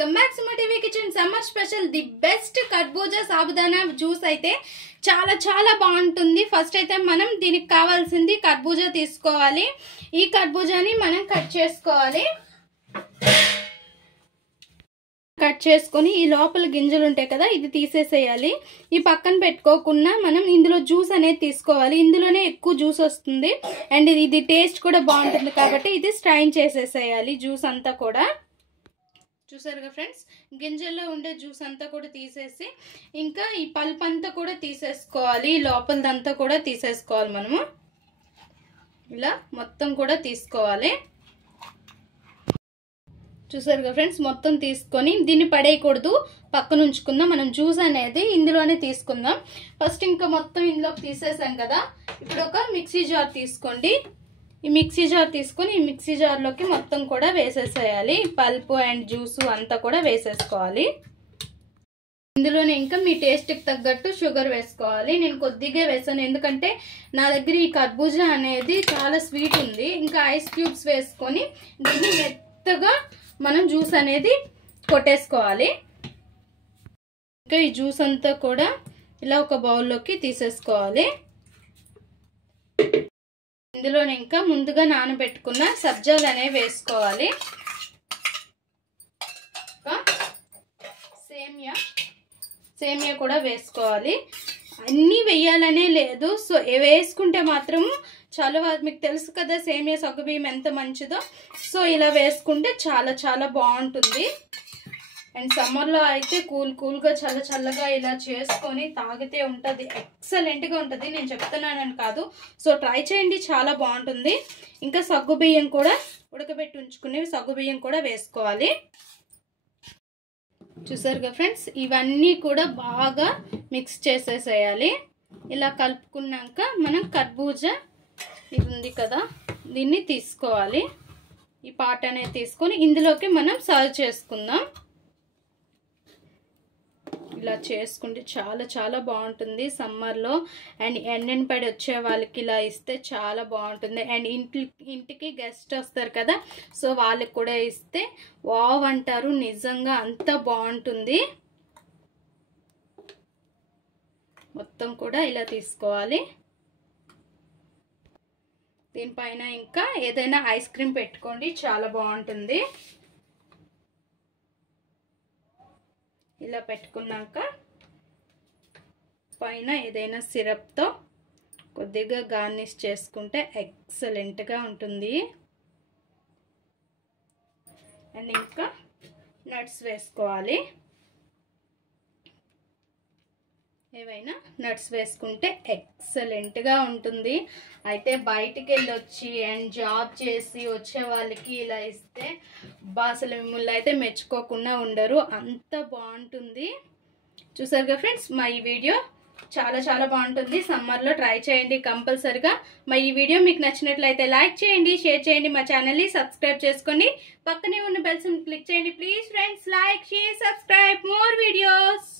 Welcome back to my TV kitchen. Summer special the best కర్బూజా sabudana juice అయితే చాలా బాగుంటుంది. ఫస్ట్ అయితే మనం దీనికి కావాల్సింది కర్బూజా తీసుకోవాలి. ఈ కర్బూజాని మనం కట్ చేసుకోవాలి. కట్ చేసుకొని ఈ లోపల గింజలు ఉంటాయి కదా, ఇది తీసేసేయాలి. ఈ పక్కన పెట్టుకోకుండా మనం ఇందులో జ్యూస్ అనేది తీసుకోవాలి. ఇందులోనే ఎక్కువ జ్యూస్ వస్తుంది అండ్ ఇది టేస్ట్ కూడా బాగుంటుంది కాబట్టి ఇది స్ట్రైన్ చేసేసేయాలి. జ్యూస్ అంతా కూడా చూసారుగా ఫ్రెండ్స్, గింజల్లో ఉండే జ్యూస్ అంతా కూడా తీసేసి ఇంకా ఈ పల్ప్ అంతా కూడా తీసేసుకోవాలి. లోపలదంతా కూడా తీసేసుకోవాలి. మనము ఇలా మొత్తం కూడా తీసుకోవాలి. చూసారుగా ఫ్రెండ్స్, మొత్తం తీసుకొని దీన్ని పడేయకూడదు, పక్కన ఉంచుకుందాం. మనం జ్యూస్ అనేది ఇందులోనే తీసుకుందాం. ఫస్ట్ ఇంకా మొత్తం ఇందులోకి తీసేసాం కదా, ఇప్పుడు ఒక మిక్సీ జార్ తీసుకోండి. ఈ మిక్సీ జార్ తీసుకొని ఈ మిక్సీ జార్లోకి మొత్తం కూడా వేసేసేయాలి. పల్పు అండ్ జ్యూసు అంతా కూడా వేసేసుకోవాలి. ఇందులోనే ఇంకా మీ టేస్ట్కి తగ్గట్టు షుగర్ వేసుకోవాలి. నేను కొద్దిగా వేసాను, ఎందుకంటే నా దగ్గర ఈ కర్బూజా అనేది చాలా స్వీట్ ఉంది. ఇంకా ఐస్ క్యూబ్స్ వేసుకొని దీన్ని మెత్తగా మనం జ్యూస్ అనేది కొట్టేసుకోవాలి. ఇంకా ఈ జ్యూస్ అంతా కూడా ఇలా ఒక బౌల్లోకి తీసేసుకోవాలి. ఇందులోనే ఇంకా ముందుగా నానబెట్టుకున్న సబ్జాలు అనేవి వేసుకోవాలి. సేమియా కూడా వేసుకోవాలి. అన్నీ వేయాలనే లేదు, సో వేసుకుంటే మాత్రం చాలా, మీకు తెలుసు కదా సేమియా సగ్గుబియ్యం ఎంత మంచిదో. సో ఇలా వేసుకుంటే చాలా బాగుంటుంది. అండ్ సమ్మర్లో అయితే కూల్గా చల్లగా ఇలా చేసుకొని తాగితే ఉంటుంది, ఎక్సలెంట్గా ఉంటుంది. నేను చెప్తున్నానని కాదు, సో ట్రై చేయండి, చాలా బాగుంటుంది. ఇంకా సగ్గుబియ్యం కూడా ఉడకబెట్టి ఉంచుకునేవి సగ్గుబియ్యం కూడా వేసుకోవాలి. చూసారుగా ఫ్రెండ్స్, ఇవన్నీ కూడా బాగా మిక్స్ చేసేసేయాలి. ఇలా కలుపుకున్నాక మనం కర్బూజా ఇది ఉంది కదా, దీన్ని తీసుకోవాలి. ఈ పార్ట్ అనేది తీసుకొని ఇందులోకి మనం సర్వ్ చేసుకుందాం. ఇలా చేసుకుంటే చాలా బాగుంటుంది సమ్మర్లో. అండ్ ఎండని పడి వచ్చే వాళ్ళకి ఇలా ఇస్తే చాలా బాగుంటుంది. అండ్ ఇంటికి గెస్ట్ వస్తారు కదా, సో వాళ్ళకి కూడా ఇస్తే వావ్ అంటారు. నిజంగా అంత బాగుంటుంది. మొత్తం కూడా ఇలా తీసుకోవాలి. దీనిపైన ఇంకా ఏదైనా ఐస్ క్రీమ్ పెట్టుకోండి, చాలా బాగుంటుంది. ఇలా పెట్టుకున్నాక పైన ఏదైనా సిరప్తో కొద్దిగా గార్నిష్ చేసుకుంటే ఎక్సలెంట్గా ఉంటుంది. అండ్ ఇంకా నట్స్ వేసుకోవాలి. ఏవైనా నట్స్ వేసుకుంటే ఎక్సలెంట్గా ఉంటుంది. అయితే బయటికి వెళ్ళి వచ్చి అండ్ జాబ్ చేసి వచ్చే వాళ్ళకి ఇలా ఇస్తే అసలు మిమ్మల్ని అయితే మెచ్చుకోకుండా ఉండరు, అంత బాగుంటుంది. చూసారుగా ఫ్రెండ్స్, మా ఈ వీడియో చాలా బాగుంటుంది. సమ్మర్లో ట్రై చేయండి కంపల్సరిగా. మా ఈ వీడియో మీకు నచ్చినట్లయితే లైక్ చేయండి, షేర్ చేయండి, మా ఛానల్ని సబ్స్క్రైబ్ చేసుకోండి, పక్కనే ఉన్న బెల్ సింబల్ క్లిక్ చేయండి. Please friends, like, share, subscribe more videos.